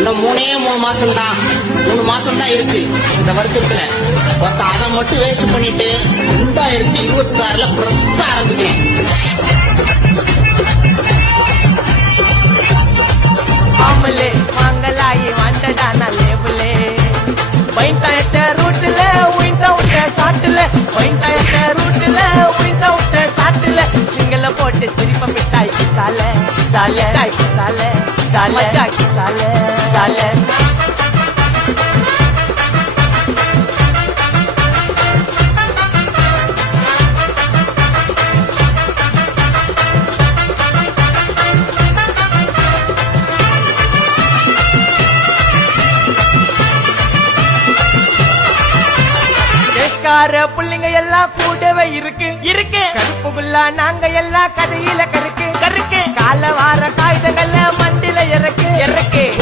இன்னும் 3 மாசம் தான் 3 மாசம் தான் இருக்கு இந்த வருஷத்துல. அதை மட்டும் வேஸ்ட் பண்ணிட்டு 2026ல பிரஸ் ஆரம்பிக்கிறேன். மாமலே மங்களாயி வந்தடா லேபுலே பைண்டாயத்த ரூட்ல உயிந்த விட்ட சாட்டுல பைண்டாயத்த ரூட்ல உயிந்த விட்ட சாட்டுல சிங்கள போட்டு சிரிப்ப மிட்டாய்க்கு சால சால சால சால சால சால புள்ளிங்க எல்லாம் கூடவே இருக்கு கருப்புக்குள்ள நாங்க எல்லாம் கதையில கருக்கு கால வார காகிதங்கள்ல மண்டில இறக்கு